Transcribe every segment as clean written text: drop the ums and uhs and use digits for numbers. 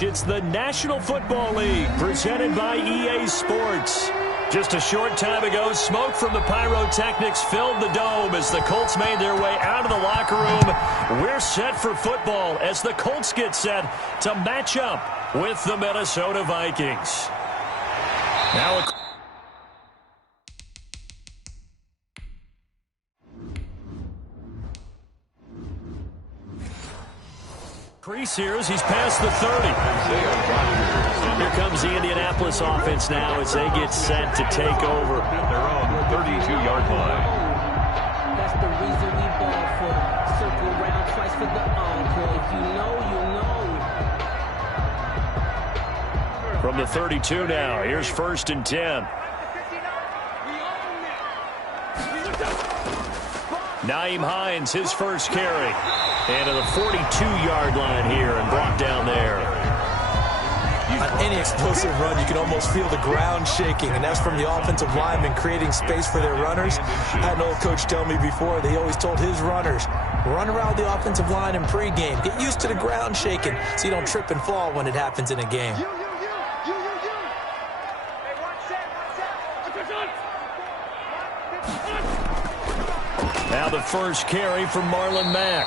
correct. It's the National Football League presented by EA Sports. Just a short time ago, smoke from the pyrotechnics filled the dome as the Colts made their way out of the locker room. We're set for football as the Colts get set to match up with the Minnesota Vikings. Now Crease here as he's past the 30. Here comes the Indianapolis offense now as they get set to take over. At their own 32-yard line. That's the reason we ball for. Circle around twice for the encore. If you know, you know. From the 32 now, here's 1st and 10. Nyheim Hines, his first carry. And to the 42-yard line here and brought down there. On any explosive run, you can almost feel the ground shaking, and that's from the offensive linemen creating space for their runners. I had an old coach tell me before, they always told his runners, run around the offensive line in pregame. Get used to the ground shaking so you don't trip and fall when it happens in a game. Now the first carry from Marlon Mack.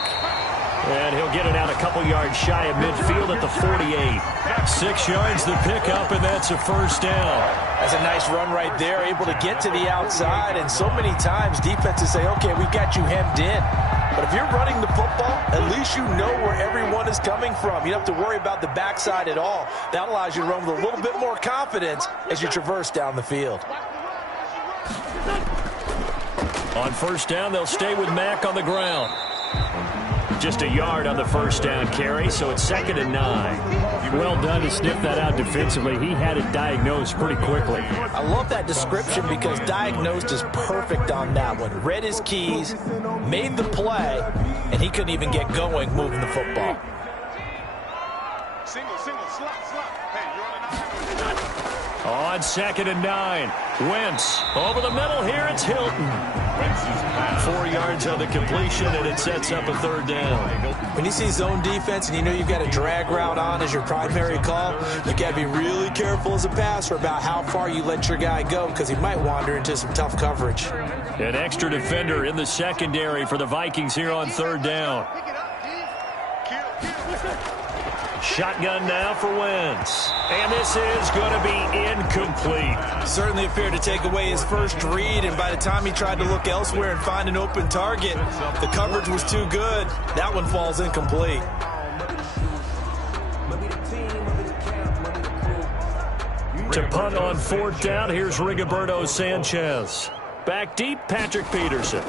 And he'll get it out a couple yards shy of midfield at the 48. 6 yards the pickup, and that's a first down. That's a nice run right there, able to get to the outside. And so many times defenses say, okay, we've got you hemmed in. But if you're running the football, at least you know where everyone is coming from. You don't have to worry about the backside at all. That allows you to run with a little bit more confidence as you traverse down the field. On first down, they'll stay with Mack on the ground. Just a yard on the first down carry, so it's 2nd and 9. Well done to sniff that out defensively. He had it diagnosed pretty quickly. I love that description because diagnosed is perfect on that one. Read his keys, made the play, and he couldn't even get going moving the football. Single, slot. Hey, you're on a 9. On 2nd and 9. Wentz over the middle here. It's Hilton. 4 yards on the completion, and it sets up a 3rd down. When you see zone defense and you know you've got a drag route on as your primary call, you got to be really careful as a passer about how far you let your guy go because he might wander into some tough coverage. An extra defender in the secondary for the Vikings here on 3rd down. Shotgun now for Wentz. And this is going to be incomplete. Certainly appeared to take away his first read, and by the time he tried to look elsewhere and find an open target, the coverage was too good. That one falls incomplete. To punt on 4th down, here's Rigoberto Sanchez. Back deep, Patrick Peterson.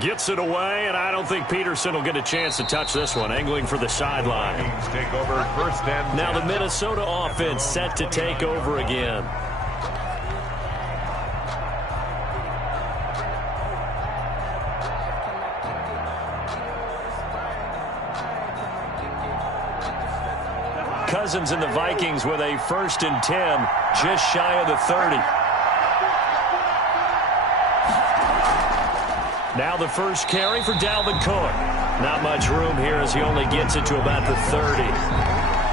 Gets it away, and I don't think Peterson will get a chance to touch this one. Angling for the sideline. Take over 1st and 10. Now the Minnesota offense set to take over again. Cousins and the Vikings with a 1st and 10, just shy of the 30. Now the first carry for Dalvin Cook. Not much room here as he only gets it to about the 30.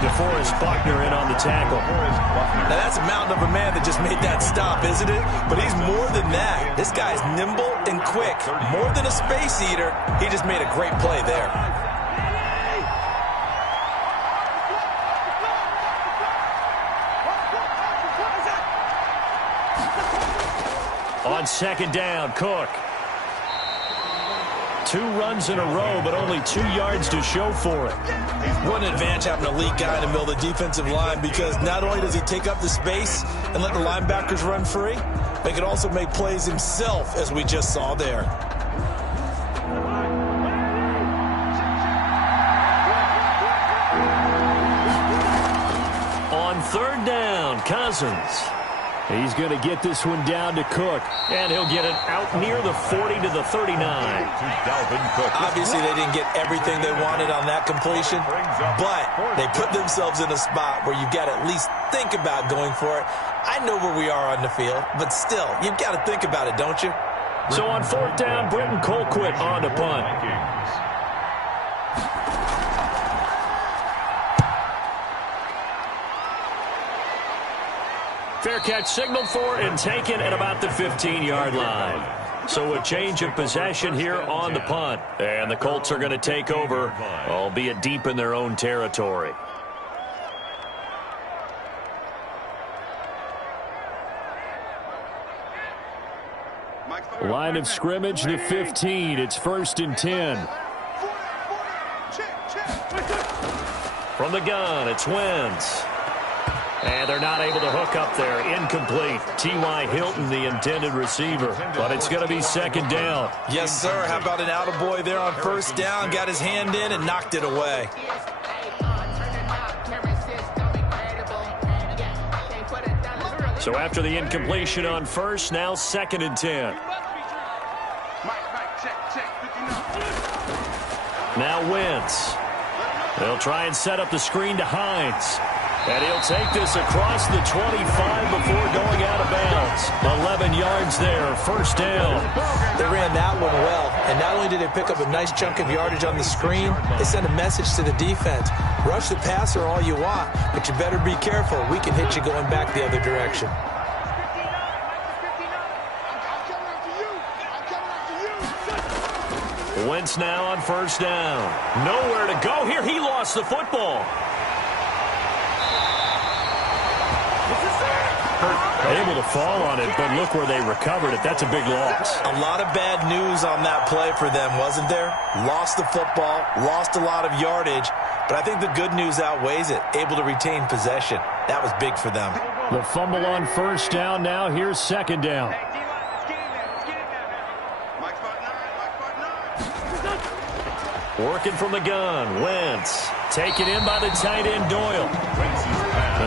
DeForest Buckner in on the tackle. Now that's a mountain of a man that just made that stop, isn't it? But he's more than that. This guy's nimble and quick. More than a space eater, he just made a great play there. On 2nd down, Cook. 2 runs in a row, but only 2 yards to show for it. What an advantage having an elite guy in the middle of the defensive line, because not only does he take up the space and let the linebackers run free, but he can also make plays himself, as we just saw there. On 3rd down, Cousins. He's going to get this one down to Cook, and he'll get it out near the 40 to the 39. Obviously, they didn't get everything they wanted on that completion, but they put themselves in a spot where you've got to at least think about going for it. I know where we are on the field, but still, you've got to think about it, don't you? So on 4th down, Britton Colquitt on the punt. Fair catch signaled for and taken at about the 15-yard line. So a change of possession here on the punt. And the Colts are going to take over, albeit deep in their own territory. Line of scrimmage, the 15. It's 1st and 10. From the gun, it's Wentz. And they're not able to hook up there. Incomplete. T.Y. Hilton, the intended receiver. But it's going to be 2nd down. Yes, sir. How about an attaboy there on 1st down? Got his hand in and knocked it away. So after the incompletion on 1st, now 2nd and 10. Now Wentz. They'll try and set up the screen to Hines. And he'll take this across the 25 before going out of bounds. 11 yards there, 1st down. They ran that one well. And not only did they pick up a nice chunk of yardage on the screen, they sent a message to the defense. Rush the passer all you want, but you better be careful. We can hit you going back the other direction. Wentz now on 1st down. Nowhere to go here. He lost the football. Able to fall on it, but look where they recovered it. That's a big loss. A lot of bad news on that play for them, wasn't there? Lost the football, lost a lot of yardage, but I think the good news outweighs it. Able to retain possession. That was big for them. The fumble on 1st down. Now here's 2nd down. Working from the gun. Wentz. Taken in by the tight end, Doyle.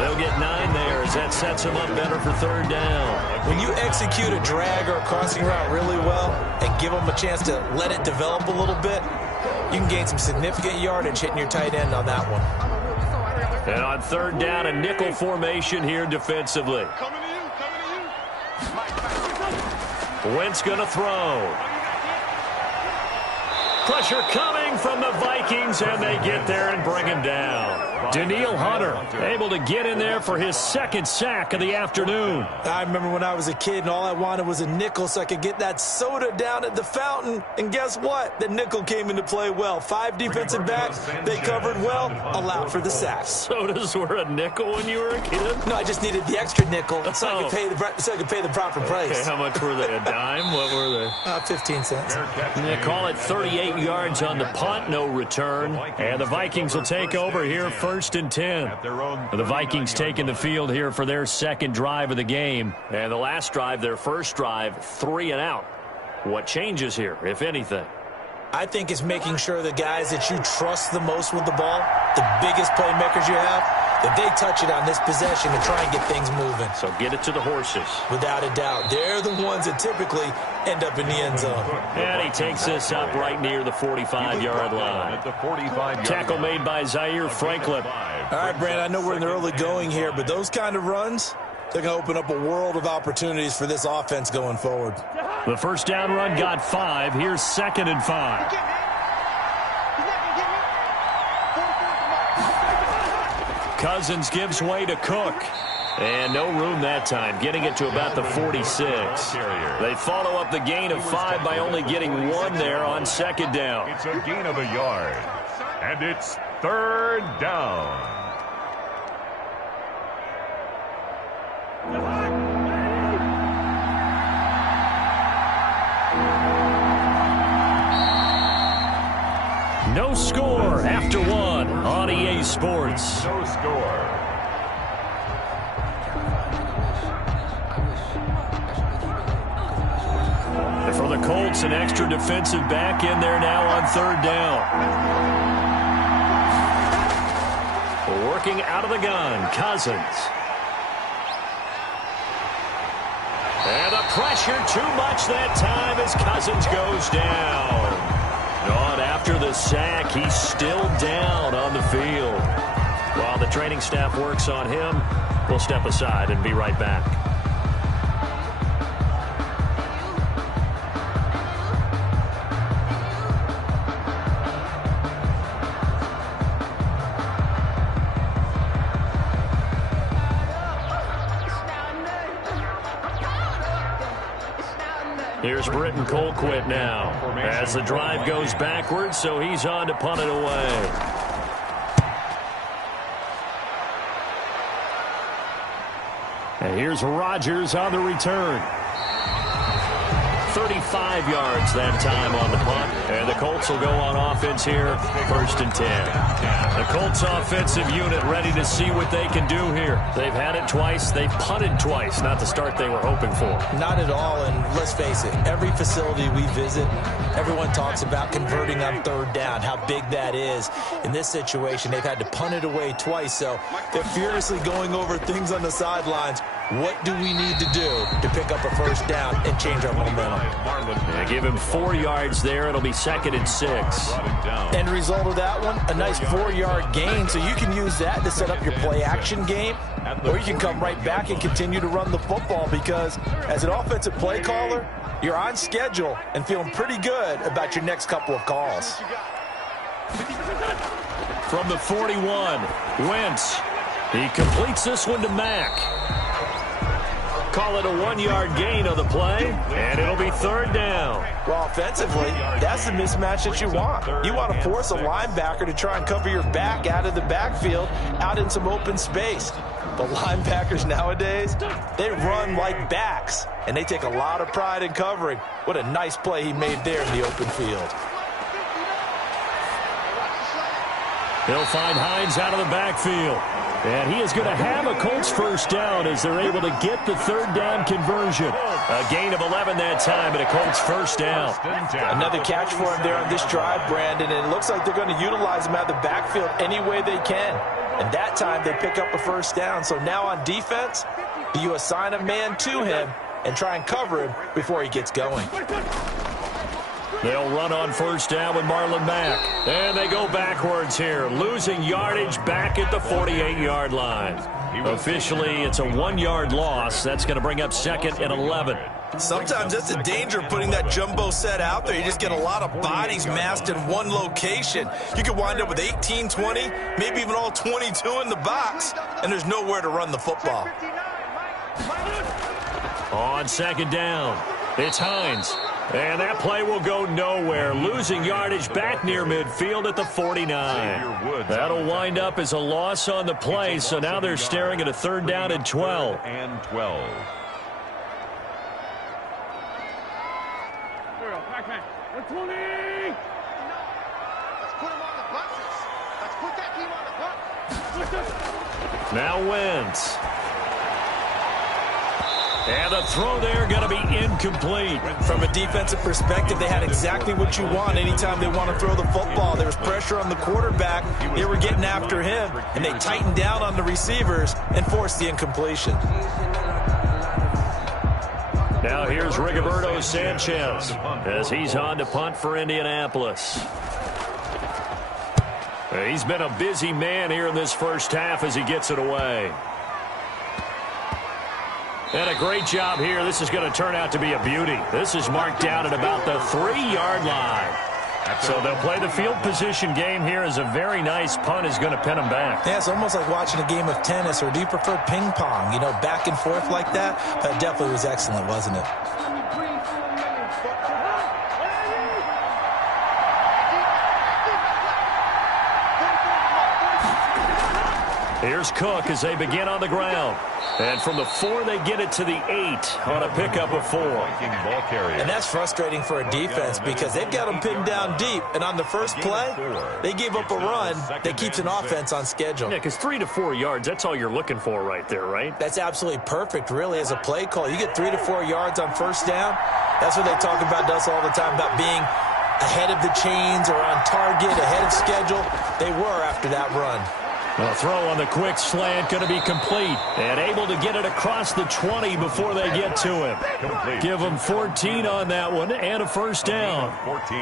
They'll get 9 there as that sets him up better for 3rd down. When you execute a drag or a crossing route really well and give them a chance to let it develop a little bit, you can gain some significant yardage hitting your tight end on that one. And on 3rd down, a nickel formation here defensively. Wentz going to throw. Pressure coming from the Vikings, and they get there and bring him down. Danielle Hunter able to get in there for his 2nd sack of the afternoon. I remember when I was a kid and all I wanted was a nickel so I could get that soda down at the fountain. And guess what? The nickel came into play well. 5 defensive backs, they covered well, allowed for the sack. Sodas were a nickel when you were a kid? No, I just needed the extra nickel so I could pay the proper price. Okay, how much were they? A dime? What were they? 15 cents. They call it 38 yards on the punt, no return. And the Vikings will take over here 1st and 10. The Vikings taking the field here for their 2nd drive of the game. And the last drive, their 1st drive, 3 and out. What changes here, if anything? I think it's making sure the guys that you trust the most with the ball, the biggest playmakers you have, that they touch it on this possession to try and get things moving. So get it to the horses. Without a doubt. They're the ones that typically end up in the end zone. And he takes this up right near the 45-yard line. Tackle made by Zaire Franklin. All right, Brandon, I know we're in the early going here, but those kind of runs, they're going to open up a world of opportunities for this offense going forward. The 1st down run got 5. Here's 2nd and 5. Cousins gives way to Cook. And no room that time, getting it to about the 46. They follow up the gain of 5 by only getting 1 there on 2nd down. It's a gain of a yard. And it's 3rd down. No score after 1 on EA Sports. No score. And for the Colts, an extra defensive back in there now on 3rd down. Working out of the gun, Cousins. And the pressure too much that time as Cousins goes down. Gone after the sack. He's still down on the field. While the training staff works on him, we'll step aside and be right back. Here's Britton Colquitt now as the drive goes backwards, so he's on to punt it away. And here's Rodgers on the return. 35 yards that time on the punt. And the Colts will go on offense here, 1st and 10. The Colts offensive unit ready to see what they can do here. They've had it twice. They've punted twice. Not the start they were hoping for. Not at all, and let's face it, every facility we visit, everyone talks about converting on 3rd down, how big that is. In this situation, they've had to punt it away twice, so they're furiously going over things on the sidelines. What do we need to do to pick up a 1st down and change our momentum? Yeah, give him 4 yards there. It'll be 2nd and 6. End result of that one, a nice 4-yard gain, so you can use that to set up your play-action game, or you can come right back and continue to run the football because as an offensive play caller, you're on schedule and feeling pretty good about your next couple of calls. From the 41, Wentz. He completes this one to Mack. Call it a 1-yard gain on the play, and it'll be 3rd down. Well, offensively, that's the mismatch that you want. You want to force a linebacker to try and cover your back out of the backfield, out in some open space. The linebackers nowadays, they run like backs, and they take a lot of pride in covering. What a nice play he made there in the open field. They'll find Hines out of the backfield. And he is going to have a Colts 1st down as they're able to get the 3rd down conversion. A gain of 11 that time and a Colts 1st down. Another catch for him there on this drive, Brandon, and it looks like they're going to utilize him out of the backfield any way they can. And that time they pick up a 1st down. So now on defense, do you assign a man to him and try and cover him before he gets going? They'll run on 1st down with Marlon Mack. And they go backwards here, losing yardage back at the 48-yard line. Officially, it's a 1-yard loss. That's going to bring up 2nd and 11. Sometimes that's the danger of putting that jumbo set out there. You just get a lot of bodies massed in one location. You could wind up with 18, 20, maybe even all 22 in the box, and there's nowhere to run the football. On 2nd down, it's Hines. And that play will go nowhere, losing yardage back near midfield at the 49. That'll wind up as a loss on the play, so now they're staring at a 3rd down and 12. Let's put him on the buses. Let's put that team on the bus. Now Wentz. And the throw there going to be incomplete. From a defensive perspective, they had exactly what you want anytime they want to throw the football. There was pressure on the quarterback. They were getting after him, and they tightened down on the receivers and forced the incompletion. Now here's Rigoberto Sanchez as he's on to punt for Indianapolis. He's been a busy man here in this 1st half as he gets it away. And a great job here. This is going to turn out to be a beauty. This is marked down at about the 3-yard line. So they'll play the field position game here as a very nice punt is going to pin them back. Yeah, it's almost like watching a game of tennis, or do you prefer ping pong? You know, back and forth like that? That definitely was excellent, wasn't it? Here's Cook as they begin on the ground. And from the 4, they get it to the 8 on a pickup of 4. And that's frustrating for a defense because they've got them pinned down deep. And on the first play, they gave up a run that keeps an offense on schedule. Yeah, because 3 to 4 yards, that's all you're looking for right there, right? That's absolutely perfect, really, as a play call. You get 3 to 4 yards on 1st down. That's what they talk about to us all the time, about being ahead of the chains or on target, ahead of schedule. They were after that run. A throw on the quick slant going to be complete and able to get it across the 20 before they get to him. Give him 14 on that one and a 1st down.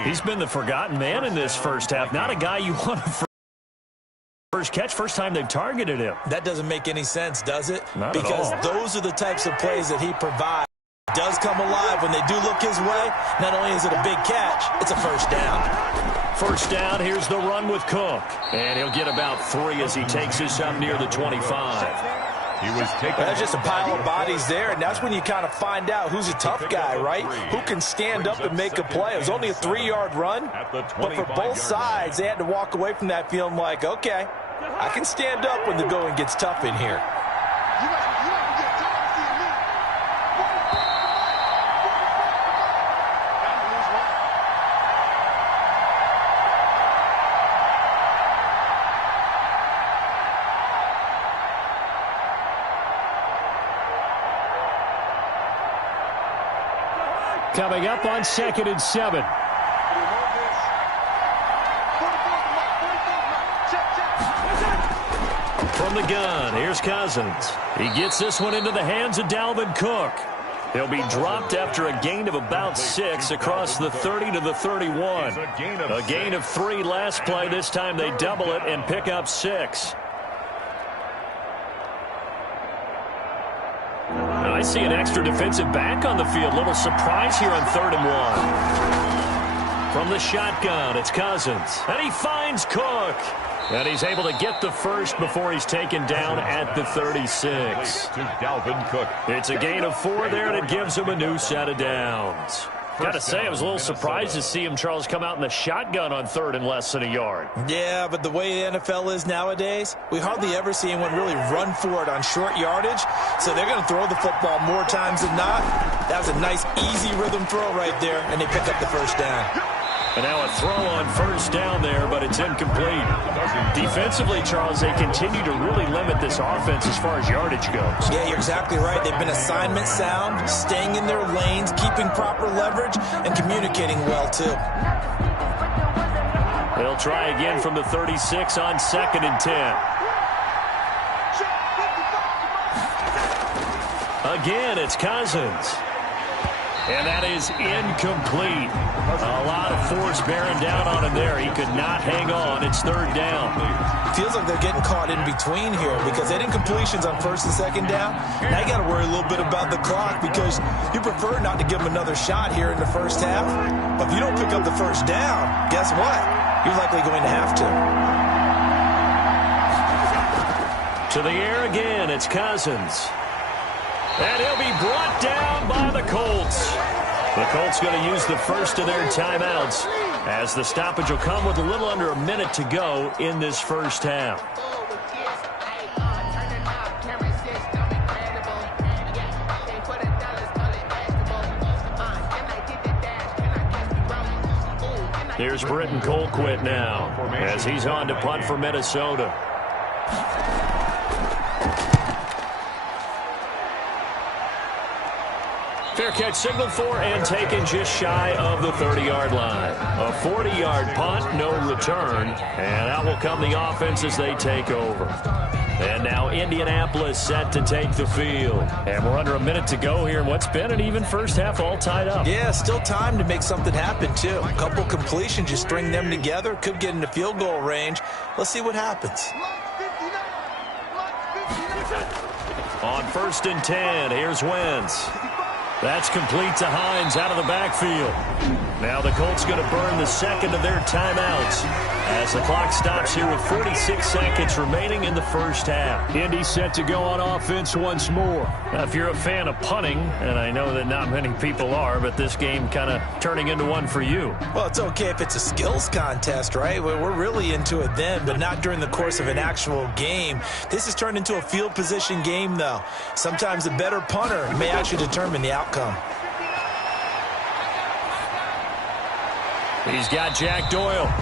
He's been the forgotten man in this 1st half. Not a guy you want to first catch, first time they've targeted him. That doesn't make any sense, does it? Not because at all. Those are the types of plays that he provides. He does come alive when they do look his way. Not only is it a big catch, it's a 1st down. 1st down, here's the run with Cook. And he'll get about 3 as he takes this up near the 25. He was taken. That's just a pile of bodies there, and that's when you kind of find out who's a tough guy, right? Who can stand up and make a play. It was only a 3-yard run, but for both sides, they had to walk away from that feeling like, okay, I can stand up when the going gets tough in here. Coming up on 2nd and 7. From the gun, here's Cousins. He gets this one into the hands of Dalvin Cook. He'll be dropped after a gain of about 6 across the 30 to the 31. A gain of 3 last play. This time they double it and pick up 6. I see an extra defensive back on the field. Little surprise here on 3rd and 1. From the shotgun, it's Cousins. And he finds Cook. And he's able to get the first before he's taken down at the 36. To Dalvin Cook. It's a gain of 4 there, and it gives him a new set of downs. Got to say, I was a little surprised to see him, Charles, come out in the shotgun on 3rd and less than a yard. Yeah, but the way the NFL is nowadays, we hardly ever see anyone really run for it on short yardage. So they're going to throw the football more times than not. That was a nice, easy rhythm throw right there, and they pick up the first down. And now a throw on 1st down there, but it's incomplete. Defensively, Charles, they continue to really limit this offense as far as yardage goes. Yeah, you're exactly right. They've been assignment sound, staying in their lanes, keeping proper leverage, and communicating well, too. They'll try again from the 36 on 2nd and 10. Again, it's Cousins. And that is incomplete. A lot of force bearing down on him there. He could not hang on. It's 3rd down. Feels like they're getting caught in between here because they had incompletions on 1st and 2nd down. Now you got to worry a little bit about the clock because you prefer not to give them another shot here in the first half. But if you don't pick up the first down, guess what? You're likely going to have to. To the air again, it's Cousins. And he'll be brought down by the Colts. The Colts going to use the first of their timeouts as the stoppage will come with a little under a minute to go in this first half. Here's Britton Colquitt now as he's on to punt for Minnesota. Fair catch signaled for and taken just shy of the 30-yard line. A 40-yard punt, no return. And out will come the offense as they take over. And now Indianapolis set to take the field. And we're under a minute to go here in what's been an even first half all tied up. Yeah, still time to make something happen, too. A couple completions, you string them together, could get into field goal range. Let's see what happens. On 1st and 10, here's Wentz. That's complete to Hines out of the backfield. Now the Colts going to burn the second of their timeouts as the clock stops here with 46 seconds remaining in the first half. Indy set to go on offense once more. Now, if you're a fan of punting, and I know that not many people are, but this game kind of turning into one for you. Well, it's okay if it's a skills contest, right? We're really into it then, but not during the course of an actual game. This has turned into a field position game, though. Sometimes the better punter may actually determine the outcome. He's got Jack Doyle.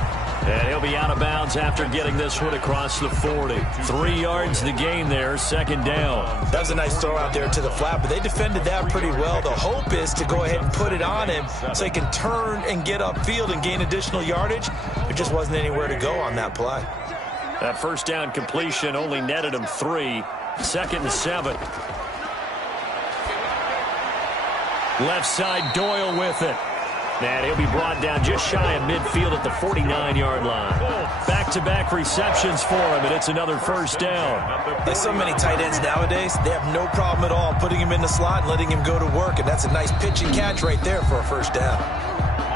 And he'll be out of bounds after getting this one across the 40. 3 yards to gain there, 2nd down. That was a nice throw out there to the flat, but they defended that pretty well. The hope is to go ahead and put it on him so he can turn and get upfield and gain additional yardage. There just wasn't anywhere to go on that play. That first down completion only netted him 3. 2nd and 7. Left side, Doyle with it. And he'll be brought down just shy of midfield at the 49-yard line. Back-to-back receptions for him, and it's another first down. There's so many tight ends nowadays, they have no problem at all putting him in the slot and letting him go to work, and that's a nice pitch and catch right there for a first down.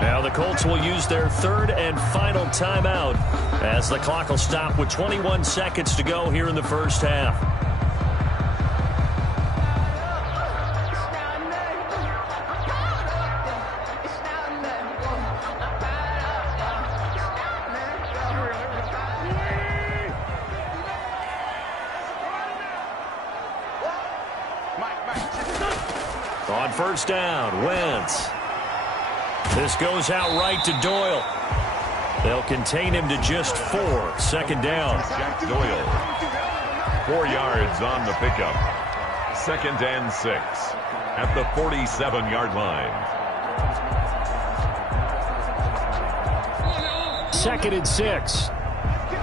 Now the Colts will use their 3rd and final timeout as the clock will stop with 21 seconds to go here in the first half. first down. Wentz. This goes out right to Doyle. They'll contain him to just 4. Second down. Jack Doyle. 4 yards on the pickup. 2nd and 6 at the 47-yard line. 2nd and 6.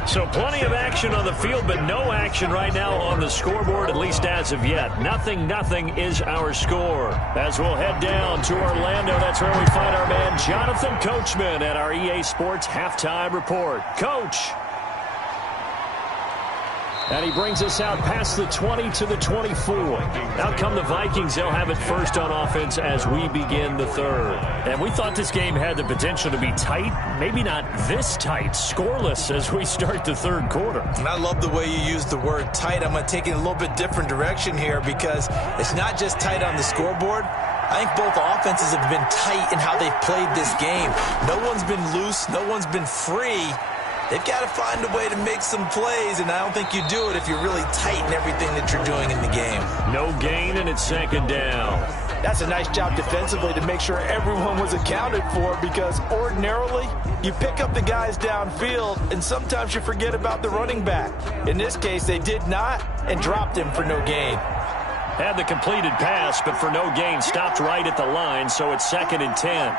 So plenty of action on the field, but no action right now on the scoreboard, at least as of yet. Nothing is our score. As we'll head down to Orlando, that's where we find our man Jonathan Coachman at our EA Sports Halftime Report. Coach. And he brings us out past the 20 to the 24. Out come the Vikings. They'll have it first on offense as we begin the third. And we thought this game had the potential to be tight. Maybe not this tight. Scoreless as we start the third quarter. And I love the way you use the word tight. I'm going to take it in a little bit different direction here because it's not just tight on the scoreboard. I think both offenses have been tight in how they've played this game. No one's been loose. No one's been free. They've got to find a way to make some plays, and I don't think you do it if you're really tight in everything that you're doing in the game. No gain, and it's 2nd down. That's a nice job defensively to make sure everyone was accounted for because ordinarily you pick up the guys downfield, and sometimes you forget about the running back. In this case, they did not and dropped him for no gain. Had the completed pass, but for no gain, stopped right at the line, so it's 2nd and 10.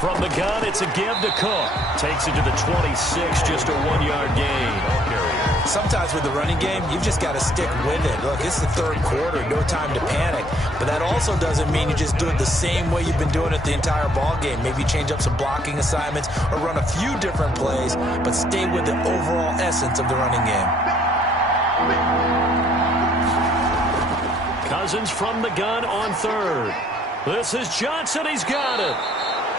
From the gun, it's a give to Cook. Takes it to the 26, just a 1-yard gain. Sometimes with the running game, you've just got to stick with it. Look, it's the third quarter, no time to panic. But that also doesn't mean you just do it the same way you've been doing it the entire ball game. Maybe change up some blocking assignments or run a few different plays, but stay with the overall essence of the running game. Cousins from the gun on third. This is Johnson. He's got it.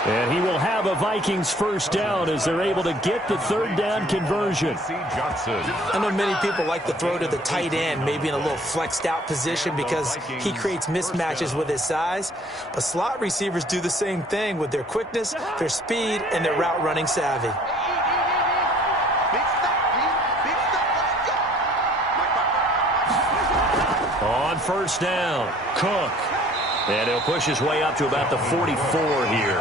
And he will have a Vikings first down as they're able to get the third down conversion. I know many people like to throw to the tight end, maybe in a little flexed out position because he creates mismatches with his size. But slot receivers do the same thing with their quickness, their speed, and their route running savvy. On first down, Cook. And he'll push his way up to about the 44 here.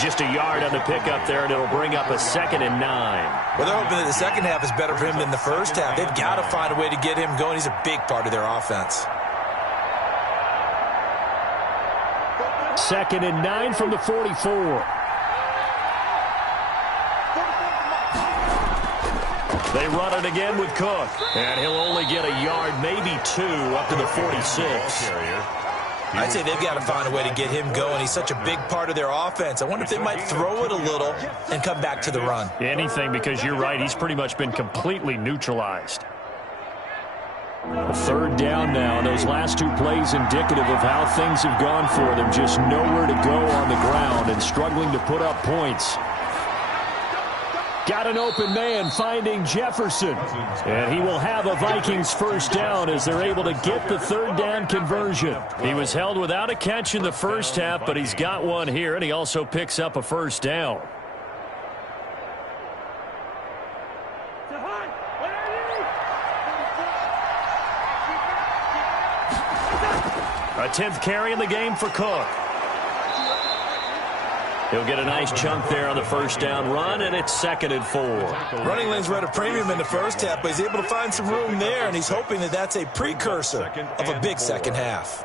Just a yard on the pickup there, and it'll bring up a 2nd and 9. Well, they're hoping that the second half is better for him than the first half. They've got to find a way to get him going. He's a big part of their offense. 2nd and 9 from the 44. They run it again with Cook. And he'll only get a yard, maybe 2, up to the 46. I'd say they've got to find a way to get him going. He's such a big part of their offense. I wonder if they might throw it a little and come back to the run. Anything, because you're right. He's pretty much been completely neutralized. A third down now. Those last 2 plays indicative of how things have gone for them. Just nowhere to go on the ground and struggling to put up points. Got an open man finding Jefferson. And he will have a Vikings first down as they're able to get the third down conversion. He was held without a catch in the first half, but he's got one here, and he also picks up a first down. A 10th carry in the game for Cook. He'll get a nice chunk there on the first down run, and it's 2nd and 4. Running lanes were at a premium in the first half, but he's able to find some room there, and he's hoping that that's a precursor of a big second half.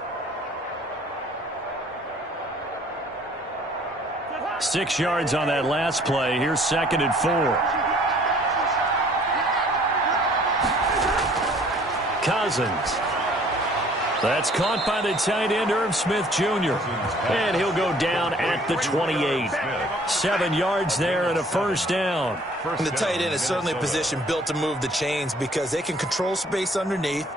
6 yards on that last play. Here's 2nd and 4. Cousins. That's caught by the tight end, Irv Smith Jr. And he'll go down at the 28. 7 yards there and a first down. And the tight end is certainly a position built to move the chains because they can control space underneath.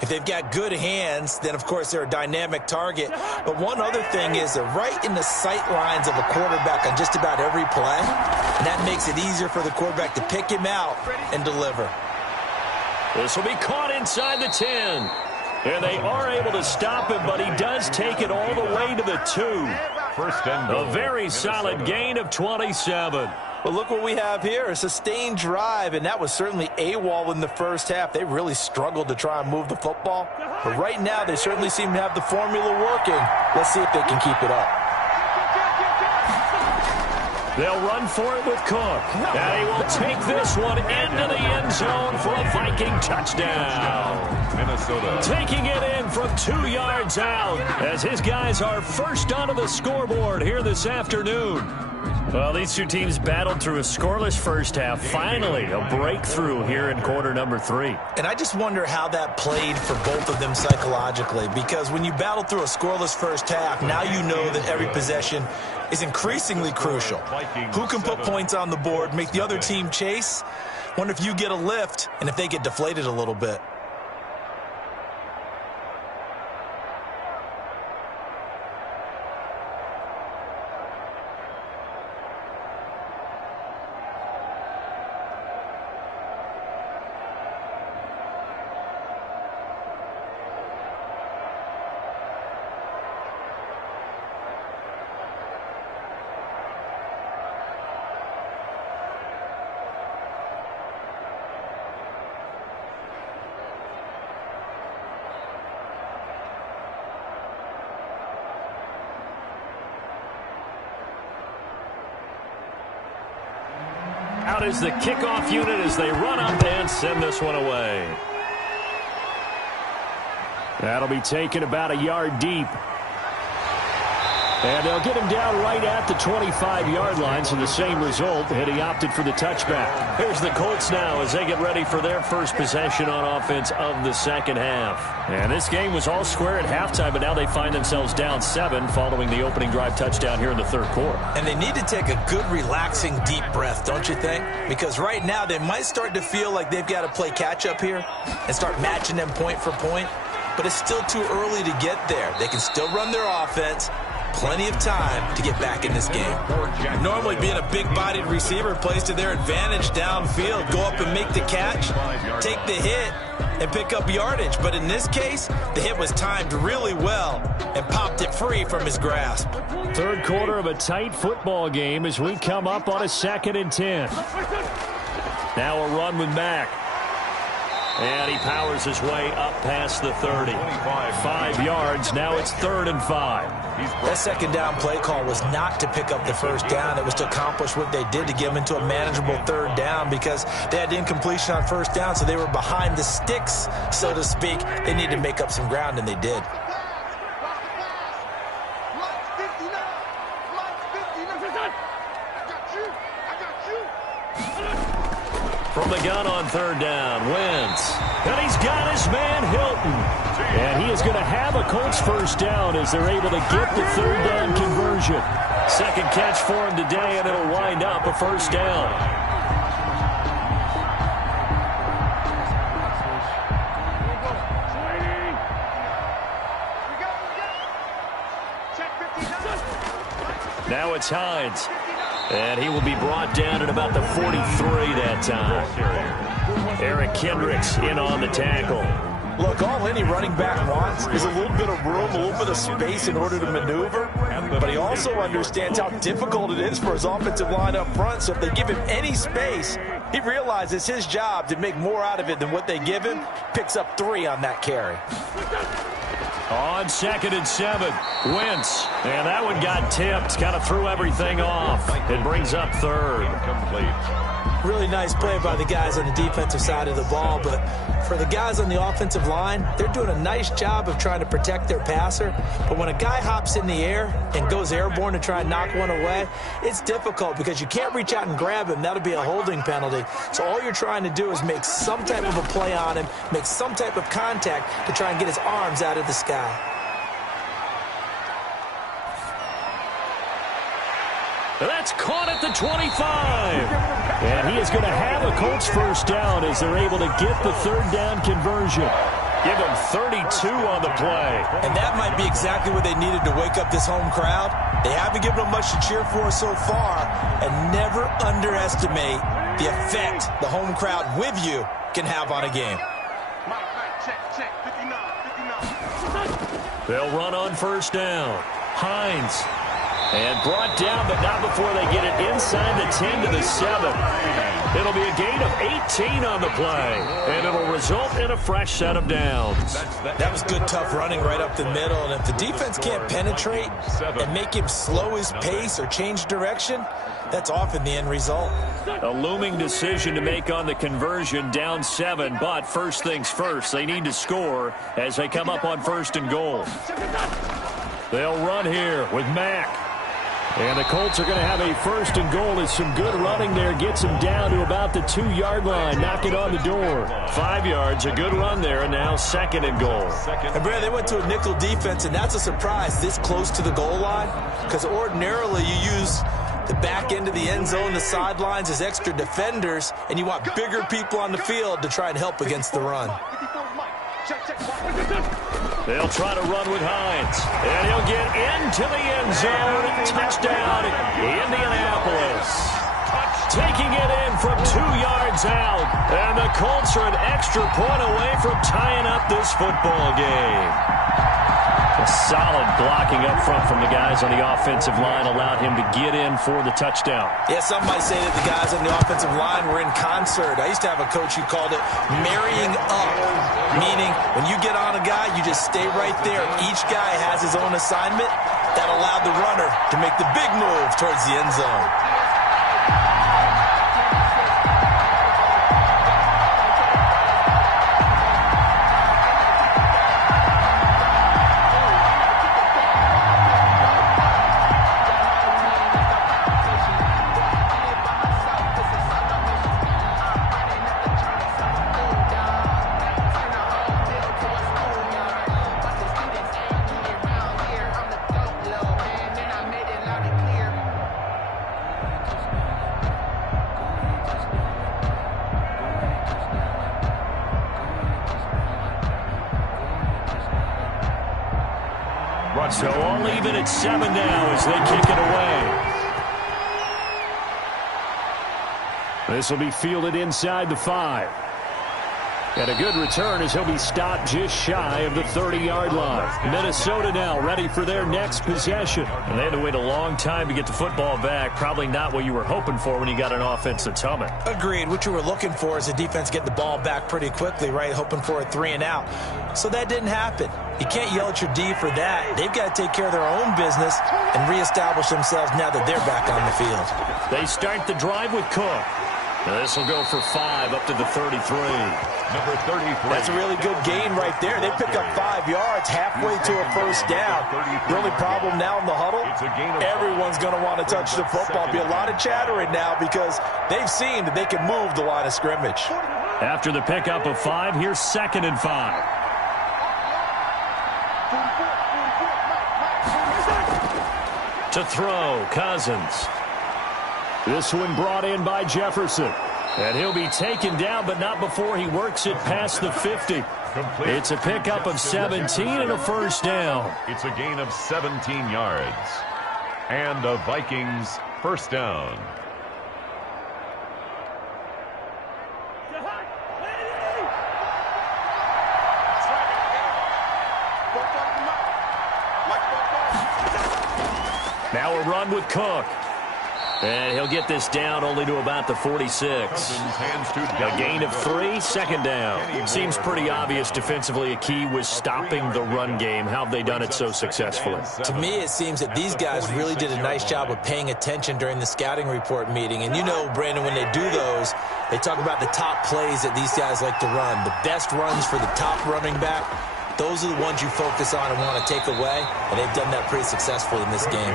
If they've got good hands, then, of course, they're a dynamic target. But one other thing is they're right in the sight lines of a quarterback on just about every play. And that makes it easier for the quarterback to pick him out and deliver. This will be caught inside the 10. And they are able to stop him, but he does take it all the way to the 2. first and goal. A very solid gain of 27. Well, look what we have here, a sustained drive, and that was certainly AWOL in the first half. They really struggled to try and move the football, but right now they certainly seem to have the formula working. Let's see if they can keep it up. They'll run for it with Cook, and he will take this one into the end zone for a Viking touchdown. Minnesota Taking it in from 2 yards out as his guys are first onto the scoreboard here this afternoon. Well, these two teams battled through a scoreless first half. Finally, a breakthrough here in quarter number 3. And I just wonder how that played for both of them psychologically, because when you battle through a scoreless first half, now you know that every possession is increasingly crucial. Who can put points on the board, make the other team chase? Wonder if you get a lift and if they get deflated a little bit. Out is the kickoff unit as they run up and send this one away. That'll be taken about a yard deep. And they'll get him down right at the 25-yard line, so the same result, and he opted for the touchback. Here's the Colts now as they get ready for their first possession on offense of the second half. And this game was all square at halftime, but now they find themselves down 7 following the opening drive touchdown here in the third quarter. And they need to take a good, relaxing, deep breath, don't you think? Because right now they might start to feel like they've got to play catch-up here and start matching them point for point. But it's still too early to get there. They can still run their offense. Plenty of time to get back in this game. Normally being a big-bodied receiver plays to their advantage downfield. Go up and make the catch, take the hit, and pick up yardage. But in this case, the hit was timed really well and popped it free from his grasp. Third quarter of a tight football game as we come up on a 2nd and 10. Now a run with Mack. And he powers his way up past the 30. 5 yards. Now it's 3rd and 5. That second down play call was not to pick up the first down. It was to accomplish what they did to get them into a manageable 3rd down because they had incompletion on first down, so they were behind the sticks, so to speak. They needed to make up some ground, and they did. From the gun on 3rd down, Wentz. And he's got his man Hilton. And he is going to have a Colts first down as they're able to get the 3rd down conversion. Second catch for him today, and it'll wind up a first down. Now it's Hines. And he will be brought down at about the 43 that time. Eric Kendricks in on the tackle. Look, all any running back wants is a little bit of room, a little bit of space in order to maneuver. But he also understands how difficult it is for his offensive line up front. So if they give him any space, he realizes his job to make more out of it than what they give him. Picks up 3 on that carry. On 2nd and 7, Wentz. And that one got tipped, kind of threw everything off. It brings up 3rd. Incomplete. Really nice play by the guys on the defensive side of the ball, but for the guys on the offensive line, they're doing a nice job of trying to protect their passer. But when a guy hops in the air and goes airborne to try and knock one away, it's difficult because you can't reach out and grab him. That'll be a holding penalty. So all you're trying to do is make some type of a play on him, make some type of contact to try and get his arms out of the sky. That's caught at the 25. And he is going to have a Colts first down as they're able to get the 3rd down conversion. Give him 32 on the play. And that might be exactly what they needed to wake up this home crowd. They haven't given them much to cheer for so far. And never underestimate the effect the home crowd with you can have on a game. They'll run on first down. Hines. And brought down, but not before they get it inside the 10 to the 7. It'll be a gain of 18 on the play, and it'll result in a fresh set of downs. That was good, tough running right up the middle, and if the defense can't penetrate and make him slow his pace or change direction, that's often the end result. A looming decision to make on the conversion, down 7, but first things first, they need to score as they come up on 1st and goal. They'll run here with Mack. And the Colts are going to have a 1st and goal. It's some good running there. Gets him down to about the 2-yard line. Knock it on the door. 5 yards, a good run there, and now 2nd and goal. And, Brad, they went to a nickel defense, and that's a surprise this close to the goal line, because ordinarily you use the back end of the end zone, the sidelines as extra defenders, and you want bigger people on the field to try and help against the run. They'll try to run with Hines, and he'll get into the end zone. Touchdown, Indianapolis. Taking it in from 2 yards out, and the Colts are an extra point away from tying up this football game. A solid blocking up front from the guys on the offensive line allowed him to get in for the touchdown. Yeah, some might say that the guys on the offensive line were in concert. I used to have a coach who called it marrying up, meaning when you get on a guy, you just stay right there. Each guy has his own assignment. That allowed the runner to make the big move towards the end zone. So all even at 7 now as they kick it away. This will be fielded inside the 5. And a good return as he'll be stopped just shy of the 30-yard line. Minnesota now ready for their next possession. And they had to wait a long time to get the football back. Probably not what you were hoping for when you got an offense that's humming. Agreed. What you were looking for is a defense get the ball back pretty quickly, right? Hoping for a 3 and out. So that didn't happen. You can't yell at your D for that. They've got to take care of their own business and reestablish themselves now that they're back on the field. They start the drive with Cook. This will go for 5 up to the 33. Number 33. That's a really good gain right there. They pick up 5 yards halfway to a 1st down. The only problem now in the huddle, everyone's going to want to touch the football. Be a lot of chattering now because they've seen that they can move the line of scrimmage. After the pickup of 5, here's 2nd and 5. To throw, Cousins. This one brought in by Jefferson. And he'll be taken down, but not before he works it past the 50. It's a pickup of 17 and a 1st down. It's a gain of 17 yards. And a Vikings 1st down. Now a run with Cook. And he'll get this down only to about the 46. A gain of 3, 2nd down. Seems pretty obvious defensively a key was stopping the run game. How have they done it so successfully? To me, it seems that these guys really did a nice job of paying attention during the scouting report meeting. And you know, Brandon, when they do those, they talk about the top plays that these guys like to run. The best runs for the top running back. Those are the ones you focus on and want to take away, and they've done that pretty successfully in this game.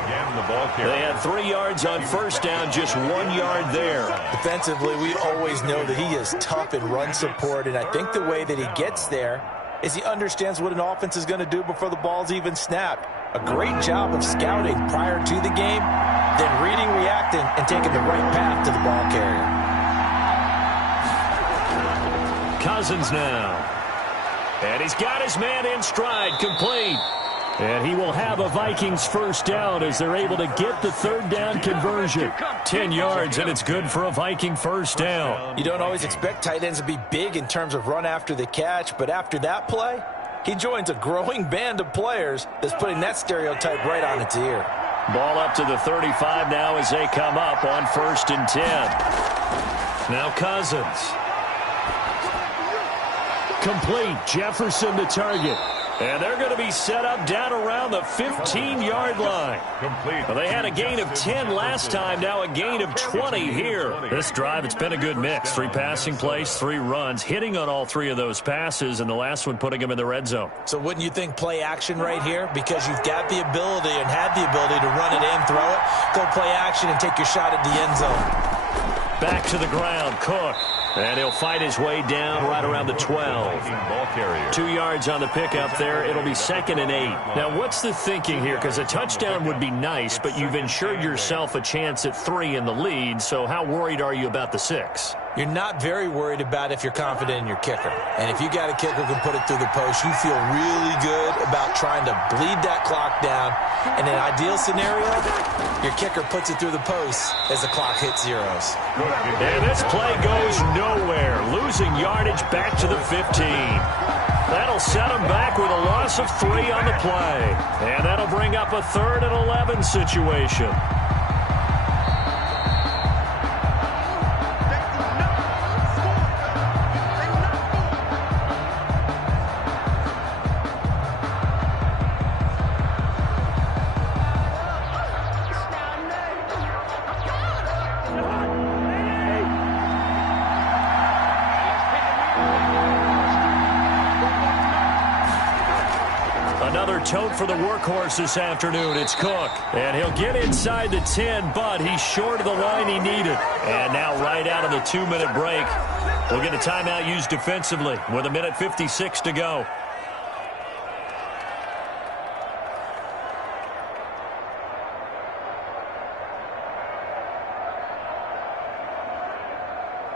They had 3 yards on 1st down, just 1 yard there. Defensively, we always know that he is tough in run support, and I think the way that he gets there is he understands what an offense is going to do before the ball's even snapped. A great job of scouting prior to the game, then reading, reacting, and taking the right path to the ball carrier. Cousins now. And he's got his man in stride, complete. And he will have a Vikings 1st down as they're able to get the 3rd down conversion. 10 yards, and it's good for a Viking 1st down. You don't always expect tight ends to be big in terms of run after the catch, but after that play, he joins a growing band of players that's putting that stereotype right on its ear. Ball up to the 35 now as they come up on 1st and 10. Now Cousins. Complete. Jefferson the target. And they're going to be set up down around the 15-yard line. Complete. Well, they had a gain of 10 last time, now a gain of 20 here. This drive, it's been a good mix. 3 passing plays, 3 runs, hitting on all 3 of those passes, and the last one putting them in the red zone. So wouldn't you think play action right here? Because you've got the ability and had the ability to run it and throw it. Go play action and take your shot at the end zone. Back to the ground, Cook. And he'll fight his way down right around the 12. Ball carrier. 2 yards on the pickup there. It'll be 2nd and 8. Now, what's the thinking here? Because a touchdown would be nice, but you've ensured yourself a chance at 3 in the lead. So how worried are you about the 6? You're not very worried about if you're confident in your kicker. And if you got a kicker who can put it through the post, you feel really good about trying to bleed that clock down. In an ideal scenario, your kicker puts it through the post as the clock hits zeros. And this play goes nowhere. Losing yardage back to the 15. That'll set them back with a loss of 3 on the play. And that'll bring up a 3rd and 11 situation. Another tote for the workhorse this afternoon. It's Cook. And he'll get inside the 10, but he's short of the line he needed. And now right out of the 2-minute break, we'll get a timeout used defensively with 1:56 to go.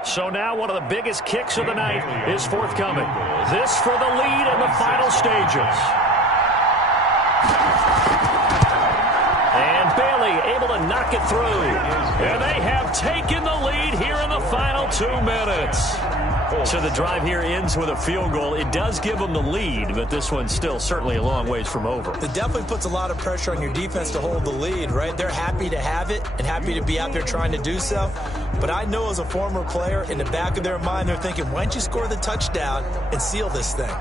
So now one of the biggest kicks of the night is forthcoming. This for the lead in the final stages. And Bailey able to knock it through. And they have taken the lead here in the final 2 minutes. So the drive here ends with a field goal. It does give them the lead, but this one's still certainly a long ways from over. It definitely puts a lot of pressure on your defense to hold the lead, right? They're happy to have it and happy to be out there trying to do so. But I know as a former player, in the back of their mind, they're thinking, why don't you score the touchdown and seal this thing?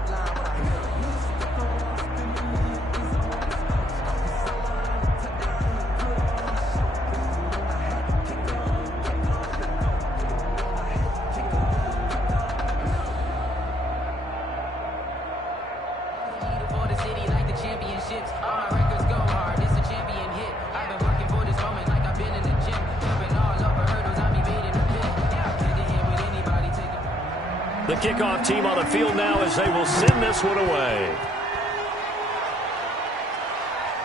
The kickoff team on the field now as they will send this one away.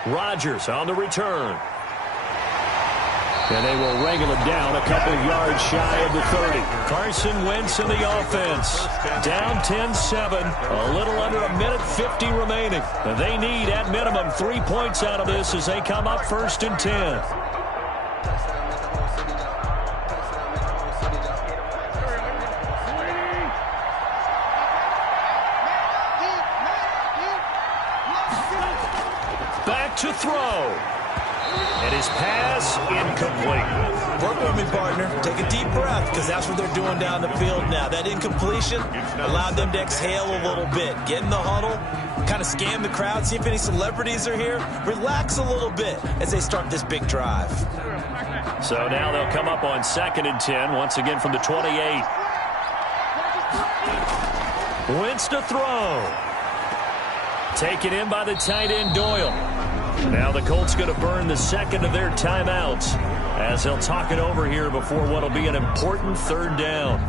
Rodgers on the return. And they will wrangle him down a couple of yards shy of the 30. Carson Wentz in the offense. Down 10-7. A little under 1:50 remaining. And they need, at minimum, 3 points out of this as they come up 1st and 10. Back to throw. And his pass incomplete. Work with me, partner. Take a deep breath, because that's what they're doing down the field now. That incompletion allowed them to exhale a little bit. Get in the huddle, kind of scan the crowd, see if any celebrities are here. Relax a little bit as they start this big drive. So now they'll come up on 2nd and 10, once again from the 28. Wentz to throw. Taken in by the tight end, Doyle. Now the Colts going to burn the second of their timeouts as they'll talk it over here before what will be an important 3rd down.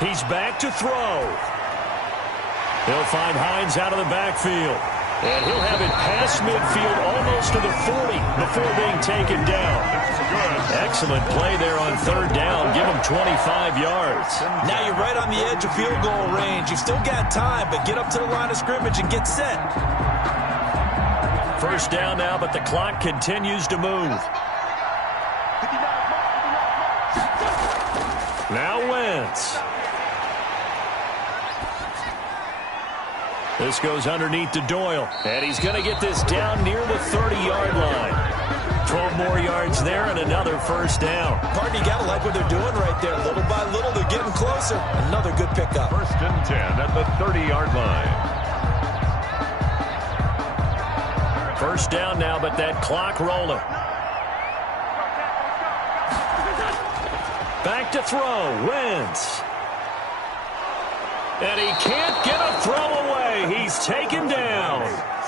He's back to throw. He'll find Hines out of the backfield. And he'll have it past midfield, almost to the 40, before being taken down. Excellent play there on third down. Give him 25 yards. Now you're right on the edge of field goal range. You've still got time, but get up to the line of scrimmage and get set. First down now, but the clock continues to move. Now Wentz. This goes underneath to Doyle, and he's going to get this down near the 30-yard line. 12 more yards there and another first down. Partner, you got to like what they're doing right there. Little by little, they're getting closer. Another good pickup. First and 10 at the 30-yard line. First down now, but that clock rolling. Back to throw. Wentz. And he can't get a throw away. He's taken down.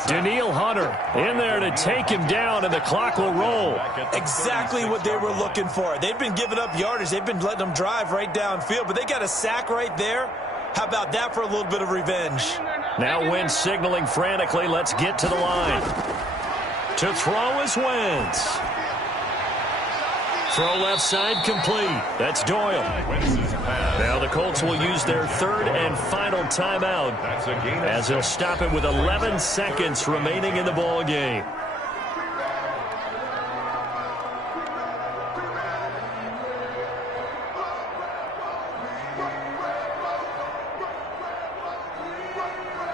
Danielle Hunter in there to take him down, and the clock will roll. Exactly what they were looking for. They've been giving up yardage. They've been letting them drive right downfield, but they got a sack right there. How about that for a little bit of revenge? Now Wentz signaling frantically. Let's get to the line. To throw is Wentz. Throw left side complete. That's Doyle. Now the Colts will use their third and final timeout as they'll stop it with 11 seconds remaining in the ball game.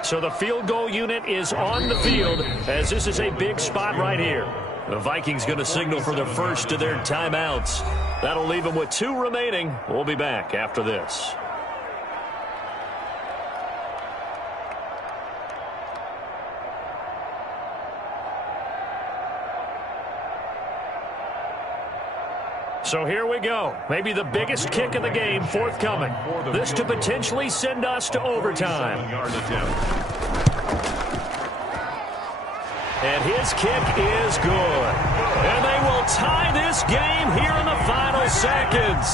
So the field goal unit is on the field as this is a big spot right here. The Vikings going to signal for the first of their timeouts. That'll leave them with 2 remaining. We'll be back after this. So here we go. Maybe the biggest kick of the game forthcoming. This to potentially send us to overtime. And his kick is good. And they will tie this game here in the final seconds.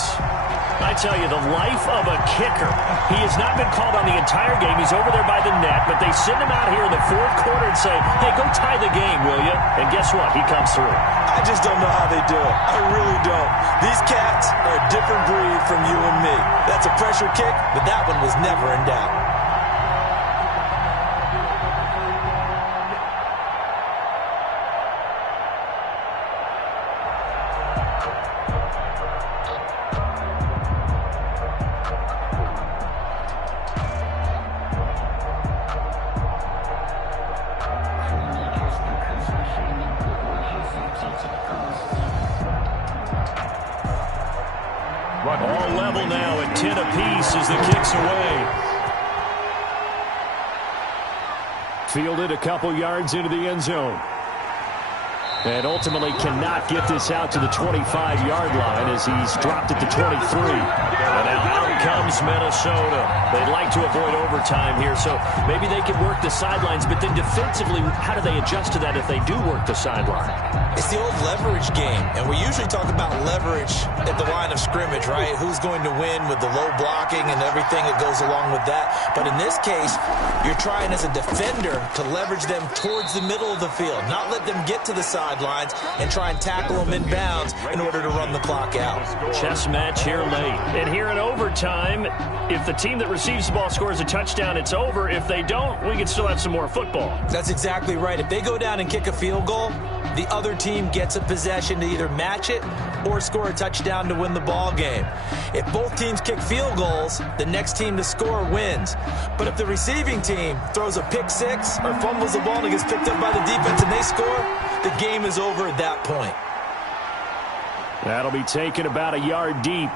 I tell you, the life of a kicker. He has not been called on the entire game. He's over there by the net, but they send him out here in the fourth quarter and say, hey, go tie the game, will you? And guess what? He comes through. I just don't know how they do it. I really don't. These cats are a different breed from you and me. That's a pressure kick, but that one was never in doubt. All level now at 10 apiece as the kick's away. Fielded a couple yards into the end zone. And ultimately cannot get this out to the 25-yard line as he's dropped it to 23. And now out comes Minnesota. They'd like to avoid overtime here, so maybe they can work the sidelines, but then defensively, how do they adjust to that if they do work the sideline? It's the old leverage game, and we usually talk about leverage at the line of scrimmage, right? Who's going to win with the low blocking and everything that goes along with that. But in this case, you're trying as a defender to leverage them towards the middle of the field, not let them get to the sidelines and try and tackle them in bounds in order to run the clock out. Chess match here late. And here in overtime, if the team that receives the ball scores a touchdown, it's over. If they don't, we can still have some more football. That's exactly right. If they go down and kick a field goal, the other team gets a possession to either match it or score a touchdown to win the ball game. If both teams kick field goals, the next team to score wins. But if the receiving team throws a pick six or fumbles the ball and it gets picked up by the defense and they score, the game is over at that point. That'll be taken about a yard deep.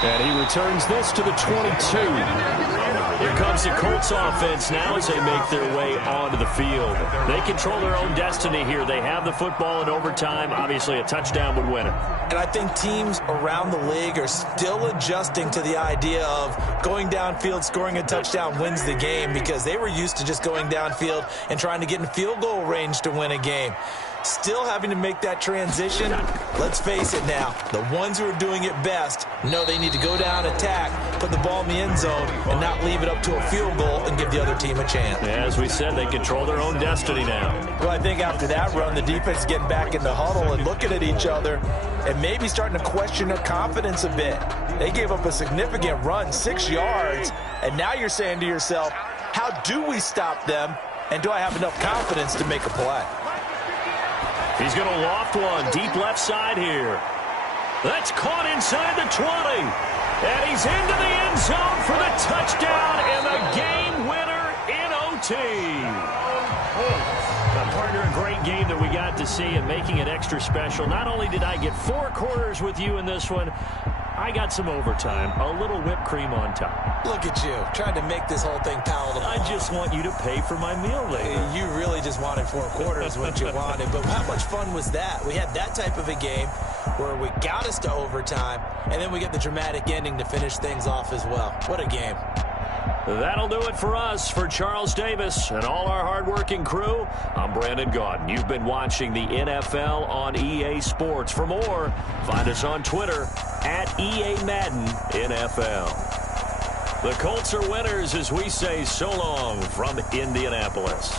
And he returns this to the 22. Here comes the Colts offense now as they make their way onto the field. They control their own destiny here. They have the football in overtime. Obviously, a touchdown would win it. And I think teams around the league are still adjusting to the idea of going downfield, scoring a touchdown wins the game, because they were used to just going downfield and trying to get in field goal range to win a game. Still having to make that transition. Let's face it now, the ones who are doing it best know they need to go down, attack, put the ball in the end zone, and not leave it up to a field goal and give the other team a chance. As we said, they control their own destiny now. Well, I think after that run, the defense is getting back in the huddle and looking at each other and maybe starting to question their confidence a bit. They gave up a significant run, 6 yards, and now you're saying to yourself, how do we stop them, and do I have enough confidence to make a play? He's going to loft one deep left side here. That's caught inside the 20. And he's into the end zone for the touchdown and the game winner in OT. Partner, a great game that we got to see and making it extra special. Not only did I get 4 quarters with you in this one, I got some overtime, a little whipped cream on top. Look at you, trying to make this whole thing palatable. I just want you to pay for my meal later. You really just wanted 4 quarters what you wanted, but how much fun was that? We had that type of a game where we got us to overtime, and then we get the dramatic ending to finish things off as well. What a game. That'll do it for us. For Charles Davis and all our hardworking crew, I'm Brandon Gaudin. You've been watching the NFL on EA Sports. For more, find us on Twitter at EA Madden NFL. The Colts are winners as we say so long from Indianapolis.